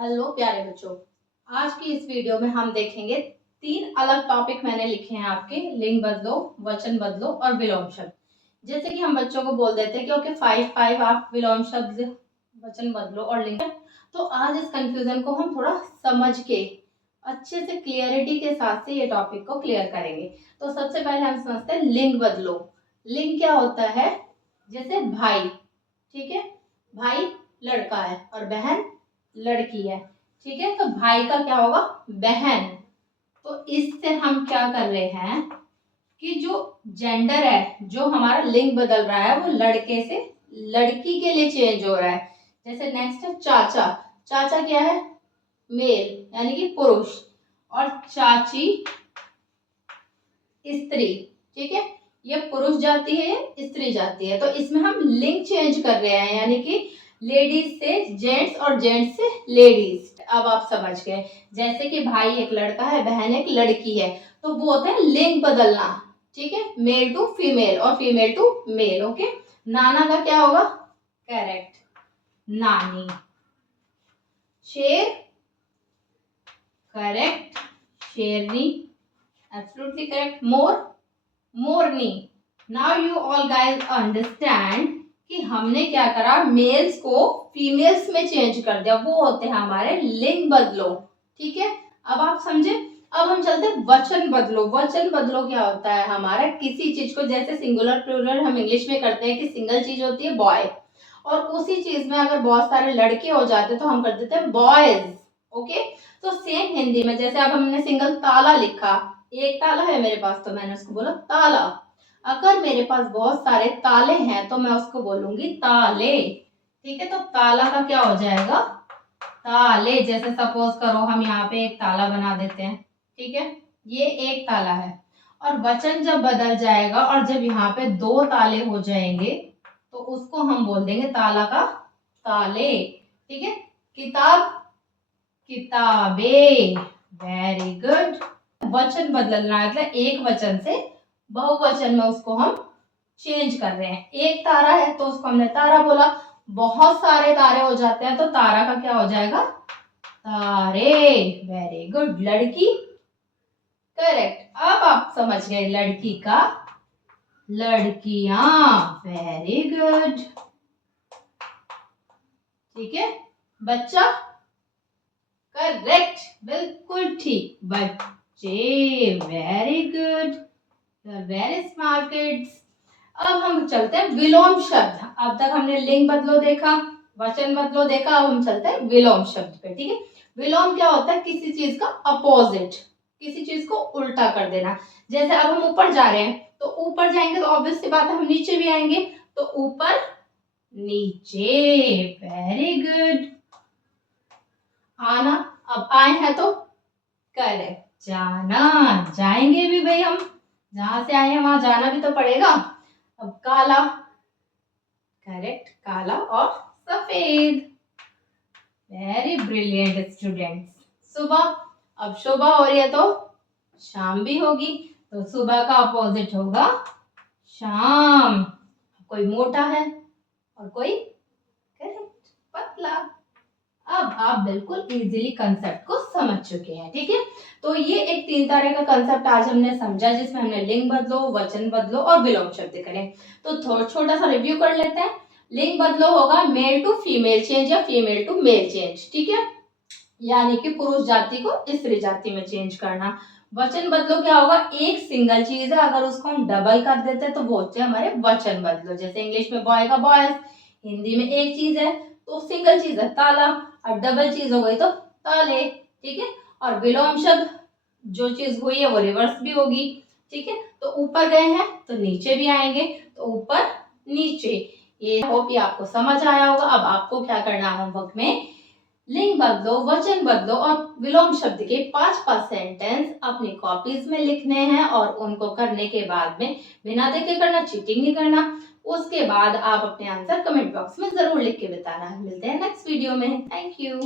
Hello प्यारे बच्चों, आज की इस वीडियो में हम देखेंगे तीन अलग टॉपिक मैंने लिखे हैं आपके। लिंग बदलो, वचन बदलो और विलोम शब्द। जैसे कि हम बच्चों को बोल देते हैं कि ओके 5 आप विलोम शब्द, वचन बदलो और लिंग। तो आज इस कंफ्यूजन को हम थोड़ा समझ के अच्छे से क्लियरिटी के साथ से ये टॉपिक को क्लियर करेंगे। तो सबसे पहले हम समझते हैं लिंग बदलो। लिंग क्या होता है? जैसे भाई, ठीक है, भाई लड़का है और बहन लड़की है, ठीक है। तो भाई का क्या होगा? बहन। तो इससे हम क्या कर रहे हैं कि जो जेंडर है, जो हमारा लिंग बदल रहा है, वो लड़के से लड़की के लिए चेंज हो रहा है। जैसे नेक्स्ट है चाचा। चाचा क्या है? मेल यानी कि पुरुष। और चाची स्त्री, ठीक है। ये पुरुष जाति है, ये स्त्री जाति है। तो इसमें हम लिंग चेंज कर रहे हैं, यानी कि लेडीज से जेंट्स और जेंट्स से लेडीज। अब आप समझ गए। जैसे कि भाई एक लड़का है, बहन एक लड़की है, तो वो होता है लिंग बदलना, ठीक है। मेल टू फीमेल और फीमेल टू मेल। ओके। नाना का क्या होगा? करेक्ट, नानी। शेर, करेक्ट, शेरनी, absolutely correct. More, Morni. Now you all guys understand कि हमने क्या करा, मेल्स को फीमेल्स में चेंज कर दिया। वो होते हैं हमारे लिंग बदलो, ठीक है। अब आप समझे। अब हम चलते हैं वचन बदलो। वचन बदलो क्या होता है हमारा? किसी चीज को, जैसे सिंगुलर प्लूरल हम इंग्लिश में करते हैं कि सिंगल चीज होती है बॉय, और उसी चीज में अगर बहुत सारे लड़के हो जाते तो हम कर देते हैं बॉयज। ओके। तो सेम हिंदी में, जैसे अब हमने सिंगल ताला लिखा, एक ताला है मेरे पास तो मैंने उसको बोला ताला। अगर मेरे पास बहुत सारे ताले हैं तो मैं उसको बोलूंगी ताले, ठीक है। तो ताला का क्या हो जाएगा? ताले। जैसे सपोज करो हम यहाँ पे एक ताला बना देते हैं, ठीक है, ये एक ताला है। और वचन जब बदल जाएगा और जब यहाँ पे दो ताले हो जाएंगे तो उसको हम बोल देंगे ताला का ताले, ठीक है। किताब, किताबें। Very good. वचन बदलना मतलब एक वचन से बहुवचन में उसको हम चेंज कर रहे हैं। एक तारा है तो उसको हमने तारा बोला, बहुत सारे तारे हो जाते हैं तो तारा का क्या हो जाएगा? तारे। Very good. लड़की, करेक्ट। अब आप समझ गए। लड़की का लड़कियां। वेरी गुड, ठीक है। बच्चा, करेक्ट, बिल्कुल ठीक, बच्चे। Very good, very smart kids. अब हम चलते हैं विलोम शब्द। अब तक हमने लिंग बदलो देखा, वचन बदलो देखा, अब हम चलते हैं विलोम शब्द पे, ठीक है। विलोम क्या होता है? किसी चीज का अपोजिट, किसी चीज को उल्टा कर देना। जैसे अब हम ऊपर जा रहे हैं तो ऊपर जाएंगे तो ऑब्वियस सी बात है हम नीचे भी आएंगे, तो ऊपर नीचे। Very good. आना, अब आए हैं तो करेक्ट, जाना। जाएंगे भी भाई, हम जहां से आए हैं वहां जाना भी तो पड़ेगा। अब काला, करेक्ट, काला और सफेद। Very brilliant students. सुबह, अब सुबह हो रही है तो शाम भी होगी, तो सुबह का अपोजिट होगा शाम। कोई मोटा है और कोई करेक्ट पतला। अब आप बिल्कुल इजीली कंसेप्ट को समझ चुके हैं, ठीक है। तो ये एक तीन तरह का कंसेप्ट आज हमने समझा, जिसमें हमने लिंग बदलो, वचन बदलो और विलोम शब्द करें। तो थोड़ा छोटा सा रिव्यू कर लेते हैं। लिंग बदलो होगा मेल टू फीमेल चेंज या फीमेल टू मेल चेंज, ठीक है, यानी कि पुरुष जाति को स्त्री जाति में चेंज करना। वचन बदलो क्या होगा? एक सिंगल चीज है, अगर उसको हम डबल कर देते हैं तो वो होते हैं हमारे वचन बदलो। जैसे इंग्लिश में बॉय का बॉयज, हिंदी में एक चीज है तो सिंगल चीज है ताला, और डबल चीज हो गई तो ताले, ठीक है। और विलोम शब्द, जो चीज हुई है वो रिवर्स भी होगी, ठीक है। तो ऊपर गए हैं तो नीचे भी आएंगे, तो ऊपर नीचे। ये होप ये आपको समझ आया होगा। अब आपको क्या करना है होमवर्क में, लिंग बदलो, वचन बदलो और विलोम शब्द के 5 सेंटेंस अपनी कॉपीज में लिखने हैं, और उनको करने के बाद में बिना देखे करना, चीटिंग नहीं करना। उसके बाद आप अपने आंसर कमेंट बॉक्स में जरूर लिख के बताना है। मिलते हैं नेक्स्ट वीडियो में। Thank you.